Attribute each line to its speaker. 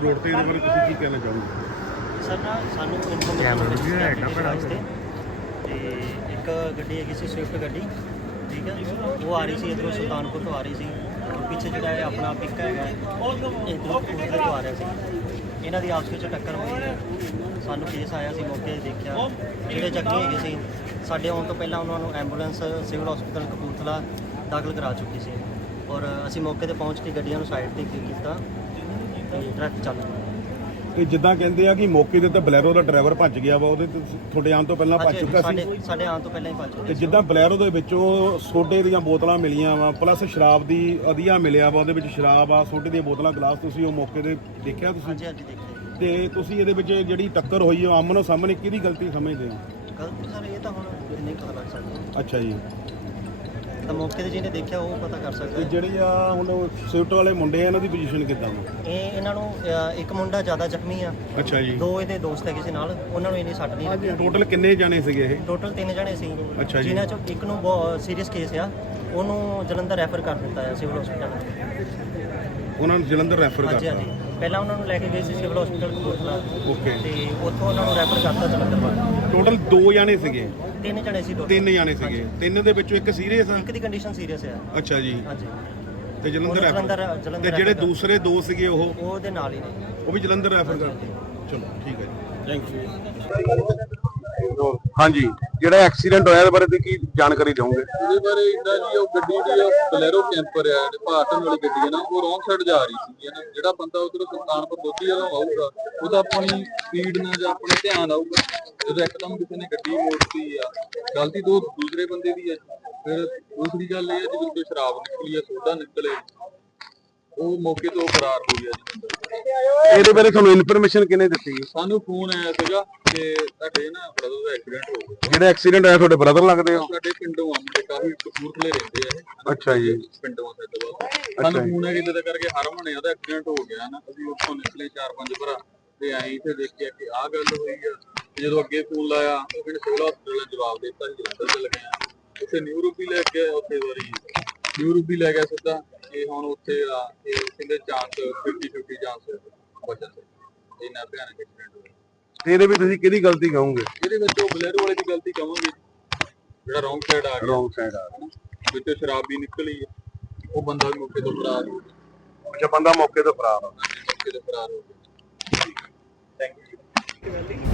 Speaker 1: Road ਤੇ ਇਹਦੇ ਬਾਰੇ ਤੁਸੀਂ ਕੀ ਕਹਿਣਾ ਚਾਹੋਗੇ?
Speaker 2: ਸਰ ਨਾ ਸਾਨੂੰ ਇਨਫੋਰਮੇਸ਼ਨ ਤੇ ਇੱਕ ਗੱਡੀ ਹੈਗੀ ਸੀ ਸਵਿਫਟ ਗੱਡੀ, ਠੀਕ ਹੈ, ਉਹ ਆ ਰਹੀ ਸੀ ਇੱਧਰੋਂ ਸੁਲਤਾਨਪੁਰ ਤੋਂ ਆ ਰਹੀ ਸੀ, ਪਿੱਛੇ ਜਿਹੜਾ ਹੈ ਆਪਣਾ ਪਿਕ ਹੈਗਾ ਇੱਧਰੋਂ ਕਪੂਰਥਲੇ ਤੋਂ ਆ ਰਿਹਾ ਸੀ। ਇਹਨਾਂ ਦੀ ਆਪਸ ਵਿੱਚ ਟੱਕਰ ਹੋਈ। ਸਾਨੂੰ ਕੇਸ ਆਇਆ ਸੀ, ਮੌਕੇ 'ਤੇ ਦੇਖਿਆ ਜਿਹੜੇ ਜ਼ਖਮੀ ਹੈਗੇ ਸੀ ਸਾਡੇ ਆਉਣ ਤੋਂ ਪਹਿਲਾਂ ਉਹਨਾਂ ਨੂੰ ਐਂਬੂਲੈਂਸ ਸਿਵਲ ਹਸਪੀਟਲ ਕਪੂਰਥਲਾ ਦਾਖਲ ਕਰਾ ਚੁੱਕੀ ਸੀ ਔਰ ਅਸੀਂ ਮੌਕੇ 'ਤੇ ਪਹੁੰਚ ਕੇ ਗੱਡੀਆਂ ਨੂੰ ਸਾਈਡ 'ਤੇ ਕੀਤਾ ਤੇ ਟਰੱਕ ਚੱਲ ਪਿਆ।
Speaker 1: ਇਹ ਜਿੱਦਾਂ ਕਹਿੰਦੇ ਆ ਕਿ ਮੌਕੇ ਦੇ ਤਾਂ ਬਲੈਰੋ ਦਾ ਡਰਾਈਵਰ ਭੱਜ ਗਿਆ ਵਾ, ਉਹਦੇ ਤੁਹਾਡੇ ਆਉਣ ਤੋਂ ਪਹਿਲਾਂ ਭੱਜ ਚੁੱਕਾ ਸੀ
Speaker 2: ਸਾਡੇ ਆਉਣ ਤੋਂ ਪਹਿਲਾਂ ਹੀ ਭੱਜ ਚੁੱਕਾ
Speaker 1: ਤੇ ਜਿੱਦਾਂ ਬਲੈਰੋ ਦੇ ਵਿੱਚੋਂ ਸੋਡੇ ਦੀਆਂ ਬੋਤਲਾਂ ਮਿਲੀਆਂ ਵਾ ਪਲੱਸ ਸ਼ਰਾਬ ਦੀ ਅਧੀਆ ਮਿਲਿਆ ਵਾ, ਉਹਦੇ ਵਿੱਚ ਸ਼ਰਾਬ ਆ, ਸੋਡੇ ਦੀਆਂ ਬੋਤਲਾਂ, ਗਲਾਸ, ਤੁਸੀਂ ਉਹ ਮੌਕੇ ਤੇ ਦੇਖਿਆ ਤੁਸੀਂ?
Speaker 2: ਹਾਂਜੀ ਹਾਂਜੀ ਦੇਖਿਆ।
Speaker 1: ਤੇ ਤੁਸੀਂ ਇਹਦੇ ਵਿੱਚ ਜਿਹੜੀ ਟੱਕਰ ਹੋਈ ਆ ਆਮਨੋ ਸਾਹਮਣੇ ਕਿਹਦੀ ਗਲਤੀ ਸਮਝਦੇ ਹੋ?
Speaker 2: ਗਲਤੀ ਸਰ ਇਹ ਤਾਂ ਹੁਣ ਨਹੀਂ ਪਤਾ ਲੱਗ ਸਕਦਾ।
Speaker 1: ਅੱਛਾ ਜੀ।
Speaker 2: ਤਾਂ ਮੌਕੇ ਤੇ ਜਿਹਨੇ ਦੇਖਿਆ ਉਹ ਪਤਾ ਕਰ ਸਕਦਾ
Speaker 1: ਤੇ
Speaker 2: ਹੈ।
Speaker 1: ਜਿਹੜੀ ਆ ਹੁਣ ਸਵਿਫਟ ਵਾਲੇ ਮੁੰਡੇ ਆ ਇਹਨਾਂ ਦੀ ਪੋਜੀਸ਼ਨ ਕਿੱਦਾਂ ਵਾ?
Speaker 2: ਇਹਨਾਂ ਨੂੰ ਇੱਕ ਮੁੰਡਾ ਜ਼ਿਆਦਾ ਜ਼ਖਮੀ ਆ,
Speaker 1: ਅੱਛਾ ਜੀ।
Speaker 2: ਦੋ ਇਹਦੇ ਦੋਸਤ ਹੈਗੇ ਸੀ ਨਾਲ, ਉਹਨਾਂ ਨੂੰ ਇੰਨੀ ਸੱਟ ਨਹੀਂ ਲੱਗੀ।
Speaker 1: ਟੋਟਲ ਕਿੰਨੇ ਜਾਣੇ ਸੀਗੇ ਇਹ?
Speaker 2: ਟੋਟਲ 3 ਜਣੇ ਸੀ,
Speaker 1: ਅੱਛਾ ਜੀ।
Speaker 2: ਜਿਨ੍ਹਾਂ ਚੋਂ ਇੱਕ ਨੂੰ ਬਹੁਤ ਸੀਰੀਅਸ ਕੇਸ ਆ, ਉਹਨੂੰ ਜਲੰਧਰ ਰੈਫਰ ਕਰ ਦਿੱਤਾ ਹੈ ਸਿਵਲ ਹਸਪੀਟਲ।
Speaker 1: ਉਹਨਾਂ ਨੂੰ ਜਲੰਧਰ ਰੈਫਰ
Speaker 2: ਹਾਂਜੀ
Speaker 1: ਕਰਤਾ?
Speaker 2: ਹਾਂਜੀ, ਪਹਿਲਾਂ ਉਹਨਾਂ ਨੂੰ ਲੈ ਕੇ ਗਏ ਸੀ ਸਿਵਲ ਹਸਪੀਟਲ ਕਪੂਰਥਲਾ
Speaker 1: ਓਕੇ।
Speaker 2: ਤੇ ਉੱਥੋਂ ਉਹਨਾਂ ਨੂੰ ਰੈਫਰ ਕਰਤਾ ਜਲੰਧਰ ਵੱਲ।
Speaker 1: ਟੋਟਲ 2 ਜਾਣੇ ਸੀਗੇ?
Speaker 2: 3 ਜਣੇ ਸੀ ਟੋਟਲ।
Speaker 1: 3 ਜਾਣੇ ਸੀਗੇ, 3 ਦੇ ਵਿੱਚੋਂ ਇੱਕ ਸੀਰੀਅਸ ਆ?
Speaker 2: ਇੱਕ ਦੀ ਕੰਡੀਸ਼ਨ ਸੀਰੀਅਸ ਆ।
Speaker 1: ਅੱਛਾ ਜੀ।
Speaker 2: ਹਾਂਜੀ।
Speaker 1: ਤੇ ਜਲੰਧਰ ਰੈਫਰ?
Speaker 2: ਜਲੰਧਰ
Speaker 1: ਤੇ ਜਿਹੜੇ ਦੂਸਰੇ 2 ਸੀਗੇ ਉਹ
Speaker 2: ਉਹਦੇ ਨਾਲ ਹੀ ਨੇ,
Speaker 1: ਉਹ ਵੀ ਜਲੰਧਰ ਰੈਫਰ ਕਰਦੇ? ਚਲੋ ਠੀਕ ਹੈ ਜੀ, ਥੈਂਕ ਯੂ। ਹਾਂਜੀ, ਜਿਹੜਾ ਐਕਸੀਡੈਂਟ ਹੋਇਆ ਇਹਦੇ ਬਾਰੇ ਤੁਸੀਂ ਕੀ ਜਾਣਕਾਰੀ ਦਿਓਗੇ?
Speaker 3: ਇਹਦੇ ਬਾਰੇ ਇਦਾਂ ਜੀ, ਉਹ ਗੱਡੀ ਦੀ ਬਲੈਰੋ ਕੈਂਪਰ ਆ, ਭਾਰਤਨ ਵਾਲੀ ਗੱਡੀ ਹੈ ਨਾ, ਉਹ ਰੋਂਗ ਸਾਈਡ ਜਾ ਰਹੀ ਸੀ ਨਾ। ਜਿਹੜਾ ਬੰਦਾ ਉਧਰੋਂ ਸੁਲਤਾਨਪੁਰ ਲੋਧੀ ਵੱਲੋਂ ਆਊਗਾ ਉਹਦਾ ਆਪਣੀ ਸਪੀਡ ਨਾਲ ਜਾਂ ਆਪਣੇ ਧਿਆਨ ਆਊਗਾ, ਜਦੋਂ ਇੱਕਦਮ ਕਿਸੇ ਨੇ ਗੱਡੀ ਮੋੜਤੀ ਆ, ਗਲਤੀ ਤੋਂ ਦੂਸਰੇ ਬੰਦੇ ਦੀ ਹੈ। ਫਿਰ ਦੂਸਰੀ ਗੱਲ ਇਹ ਹੈ ਜਦੋਂ ਕੋਈ ਸ਼ਰਾਬ ਨਿਕਲੀ ਆ, ਸੋਡਾ ਨਿਕਲੇ, ਉਹ ਮੌਕੇ ਤੋਂ ਫਰਾਰ ਹੋ ਗਿਆ ਜੀ।
Speaker 1: ਇਹਦੇ ਬਾਰੇ ਤੁਹਾਨੂੰ ਇਨਫੋਰਮੇਸ਼ਨ ਕਿਹਨੇ ਦਿੱਤੀ?
Speaker 3: ਸਾਨੂੰ ਫੋਨ ਆਇਆ ਸੀਗਾ ਕਿ ਤੁਹਾਡੇ ਨਾ ਬ੍ਰਦਰ ਦਾ ਐਕਸੀਡੈਂਟ ਹੋ ਗਿਆ।
Speaker 1: ਜਿਹੜਾ ਐਕਸੀਡੈਂਟ ਹੋਇਆ ਤੁਹਾਡੇ ਬ੍ਰਦਰ ਲੱਗਦੇ ਹੋ?
Speaker 3: ਸਾਡੇ ਪਿੰਡੋਂ ਆ, ਮੁੰਡੇ ਕਾਫੀ ਕਪੂਰਥਲੇ ਰਹਿੰਦੇ ਆ ਇਹ।
Speaker 1: ਅੱਛਾ ਜੀ।
Speaker 3: ਪਿੰਡੋਂ ਸਾਡੇ ਵੱਲ ਸਾਨੂੰ ਫੋਨ ਹੈ ਕਿ ਇਦਾਂ ਕਰਕੇ ਹਰਮਨ ਉਹਦਾ ਐਕਸੀਡੈਂਟ ਹੋ ਗਿਆ ਨਾ। ਅਸੀਂ ਉੱਥੋਂ ਨਿਕਲੇ 4-5 ਭਰਾ ਤੇ ਆਏ ਇੱਥੇ ਦੇਖਿਆ ਕਿ ਆਹ ਗੱਲ ਹੋਈ ਆ। ਜਦੋਂ ਅੱਗੇ ਫੋਨ ਲਾਇਆ ਉਹ ਕਹਿੰਦੇ ਸਿਵਲ ਹਸਪੀਟਲ ਨੇ ਜਵਾਬ ਦਿੱਤਾ, ਜਲੰਧਰ ਚਲ ਗਏ ਆ। ਉੱਥੇ ਨਿਊ ਰੂਬੀ ਲੈ ਕੇ ਉੱਥੇ ਵਾਰੀ ਨਿਊ ਰੂਬੀ ਲੈ ਗਿਆ ਸਿੱਧਾ। ਇਹ ਹੁਣ ਉੱਥੇ ਆ ਇਹ ਕਹਿੰਦੇ ਚਾਂਸ 50-50 ਚਾਂਸ ਬਚਣ ਦੇ। ਇੰਨਾ ਭਿਆਨਕ ਐਕਸੀਡੈਂਟ ਹੋਇਆ।
Speaker 1: ਤੇ ਇਹਦੇ ਵਿੱਚ ਤੁਸੀਂ ਕਿਹਦੀ ਗਲਤੀ ਕਹੋਗੇ?
Speaker 3: ਇਹਦੇ ਵਿੱਚ ਉਹ ਬਲੈਰੋ ਵਾਲੇ ਦੀ ਗਲਤੀ ਕਹਾਂਗੇ, ਜਿਹੜਾ ਰੌਂਗ ਸਾਈਡ ਆ ਗਿਆ,
Speaker 1: ਰੌਂਗ ਸਾਈਡ ਆ
Speaker 3: ਵਿੱਚੋਂ ਸ਼ਰਾਬ ਵੀ ਨਿਕਲੀ, ਉਹ ਬੰਦਾ ਵੀ ਮੌਕੇ ਤੋਂ ਫਰਾਰ ਹੋ ਗਿਆ।
Speaker 1: ਅੱਛਾ, ਬੰਦਾ ਮੌਕੇ ਤੋਂ ਫਰਾਰ ਹੋ ਗਿਆ।
Speaker 3: ਮੌਕੇ ਤੋਂ ਫਰਾਰ ਹੋ ਗਿਆ। Thank you.